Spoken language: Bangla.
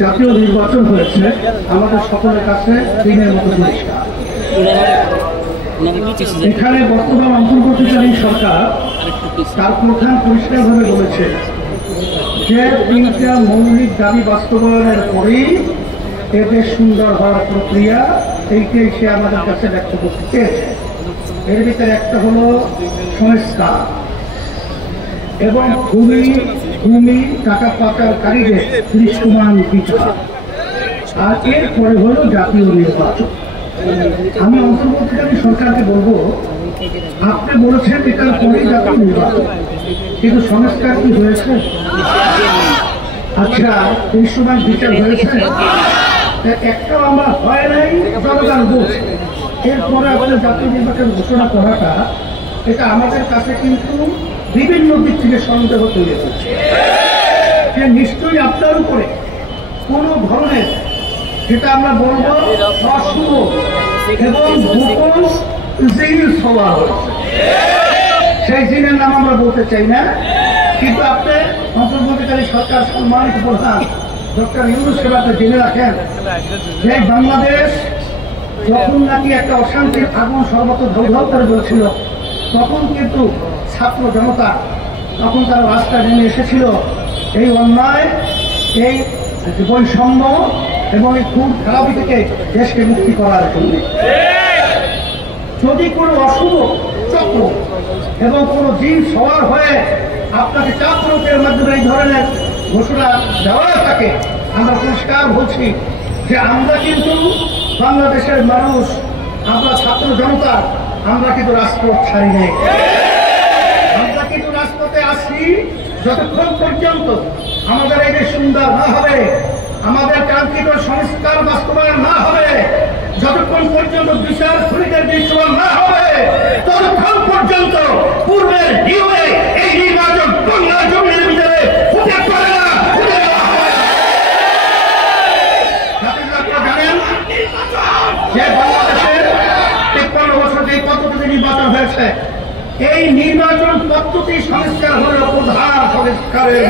জাতীয় নির্বাচন হয়েছে আমাদের সকলের কাছে দিনের মতো পরিষ্কার। এখানে বর্তমান অন্তর্বর্তীকালীন সরকার তার প্রধান পরিষ্কারভাবে বলেছে যে 3টা মৌলিক দাবি বাস্তবায়নের পরেই এদের সুন্দর হওয়ার প্রক্রিয়া, এইটাই সে আমাদের কাছে ব্যক্ত করতে চেয়েছে। এর ভিতরে একটা হলো সংস্কার এবং ভূমি টাকা পাচারকারীদের দৃশ্যমান বিচার, আর এরপরে হলো জাতীয় নির্বাচন। আমি অন্তর্বর্তীকালীন সরকারকে বলবো, আপনি বলেছেন এটার পরে জাতীয় নির্বাচন, কিন্তু সংস্কার কি হয়েছে? আচ্ছা, দৃশ্যমান বিচার হয়েছে? একটাও আমরা হয় নাই, জনগণ বলছে। এরপরে আমাদের জাতীয় নির্বাচন ঘোষণা করাটা, এটা আমাদের কাছে কিন্তু বিভিন্ন দিক থেকে সন্দেহ তৈরি করছে যে নিশ্চয়ই আপনার উপরে কোনো ধরনের, যেটা আমরা বলবো অশুভ এবং গোপন জিনিস হওয়া হয়েছে। সেই জিনের নাম আমরা বলতে চাই না, কিন্তু আপনি অন্তর্বর্তীকালীন সরকার সম্মানিত প্রধান ডক্টর ইউনূসের আপনি জেনে রাখেন যে বাংলাদেশ যখন নাকি একটা অশান্তির আগুন সর্বত্র ধৌধৌ করে বলছিল, তখন কিন্তু ছাত্র জনতা তখন তারা রাস্তায় নেমে এসেছিল এই অন্যায়, এই বৈষম্য এবং এই খুব খারাপি থেকে দেশকে মুক্তি করার জন্য। যদি কোনো অশুভ চক্র এবং কোনো জিনিস হওয়ার হয়ে আপনাকে চাপ প্রয়োগের মাধ্যমে এই ধরনের ঘোষণা দেওয়া থাকে, আমরা পরিষ্কার বলছি যে আমরা কিন্তু বাংলাদেশের মানুষ, আমরা ছাত্র জনতা, আমরা কিন্তু রাজপথ ছাড়ি নেই। আমরা কিন্তু রাজপথে আসছি যতক্ষণ পর্যন্ত আমাদের এই দেশ সুন্দর না হবে, আমাদের কাঙ্ক্ষিত সংস্কার বাস্তবায়ন না হবে, যতক্ষণ পর্যন্ত বিচার খুনিদের দৃশ্যমান না হবে, ততক্ষণ পর্যন্ত পূর্বের নিয়মে এই নির্বাচন বাংলা জমির ভিতরে হতে পারে না। জানেন যে বাংলাদেশের 53 বছর যে পদ্ধতিতে নির্বাচন হয়েছে, এই নির্বাচন পদ্ধতি সংস্কার হল প্রধান সংস্কারের